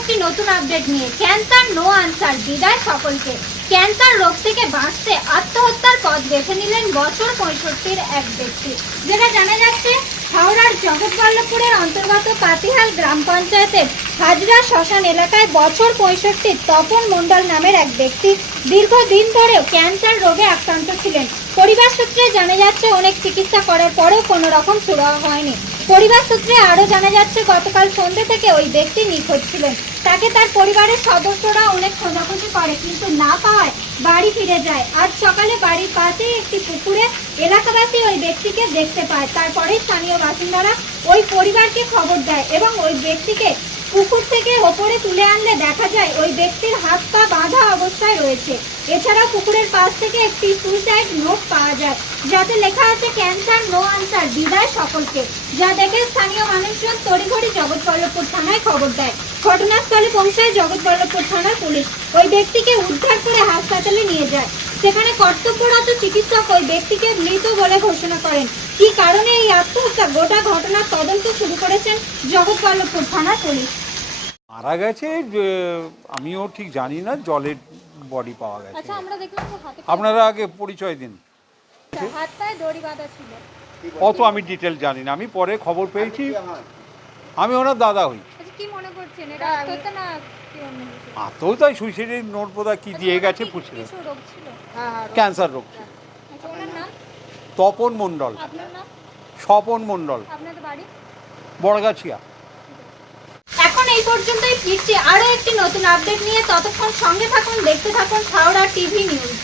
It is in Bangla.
একটি নতুন আপডেট নিয়ে। ক্যান্সার নো আনসার, বিদায় সকলকে। ক্যান্সার রোগ থেকে বাঁচতে আত্মহত্যার পথ বেছে নিলেন বছর 65-র এক ব্যক্তি। যেটা জানা যাচ্ছে, হাওড়ার জগৎবল্লভপুরের অন্তর্গত পাতিহাল গ্রাম পঞ্চায়েতের হাজরা শ্মশান এলাকায় বছর 65 তপন মণ্ডল নামের এক ব্যক্তি দীর্ঘদিন ধরেও ক্যান্সার রোগে আক্রান্ত ছিলেন। পরিবার সূত্রে জানা যাচ্ছে, অনেক চিকিৎসা করার পরেও কোনো রকম সুরাহা হয়নি। পরিবার সূত্রে আরও জানা যাচ্ছে, গতকাল সন্ধ্যে থেকে ওই ব্যক্তি নিখোঁজ ছিলেন। তাকে তার পরিবারের সদস্যরা অনেক খোঁজাখুঁজি করে, কিন্তু না পাওয়ায় বাড়ি ফিরে যায়। আজ সকালে বাড়ির পাশেই একটি পুকুরে এলাকাবাসী ওই ব্যক্তিকে দেখতে পায়। তারপরে স্থানীয় বাসিন্দারা ওই পরিবারকে খবর দেয় এবং ওই ব্যক্তিকে পুকুর থেকে ওপরে তুলে আনলে দেখা যায় ওই ব্যক্তির হাত পা বাঁধা অবস্থায় রয়েছে। এছাড়াও পুকুরের পাশ থেকে একটি সুইসাইড নোট পাওয়া যায়, যাতে লেখা আছে ক্যান্সার নো আনসার, বিদায় সকলকে। যা দেখে স্থানীয় মানুষজন তড়িঘড়ি জগৎবল্লভপুর থানায় খবর দেয়। ঘটনাস্থলে পৌঁছায় জগৎবল্লভপুর থানার পুলিশ। ওই ব্যক্তিকে উদ্ধার করে হাসপাতালে নিয়ে যায়। সেখানে কর্তব্যরত চিকিৎসক ওই ব্যক্তিকে মৃত বলে ঘোষণা করেন। কি কারণে এই আত্মহত্যা, গোটা ঘটনার তদন্ত শুরু করেছেন জগৎবল্লভপুর থানার পুলিশ। মারা গেছে আমিও ঠিক জানি না, জলের বডি পাওয়া গেছে। আচ্ছা, আমরা দেখলাম আপনারা আগে পরিচয় দিন। হাত পায়ে দড়ি বাঁধা ছিল। অত আমি ডিটেল জানি না, আমি পরে খবর পেয়েছি। আমি ওনার দাদা হই। আচ্ছা, কি মনে করছেন, এটা আত্মহত্যা না কি অন্য কিছু? আত্মহত্যায় সুইসাইডের নোট বোধহয় কি দিয়ে গেছে পুষে। কিছু রোগ ছিল? ক্যান্সার রোগ ছিল। আচ্ছা, ওনার নাম? তপন মণ্ডল। আপনার নাম? স্বপন মণ্ডল, আপনাদের বাড়ি? বড়গাছিয়া। এখন এই পর্যন্তই, ফিরছি আরও একটি নতুন আপডেট নিয়ে। ততক্ষণ সঙ্গে থাকুন, দেখতে থাকুন হাওড়া টিভি নিউজ।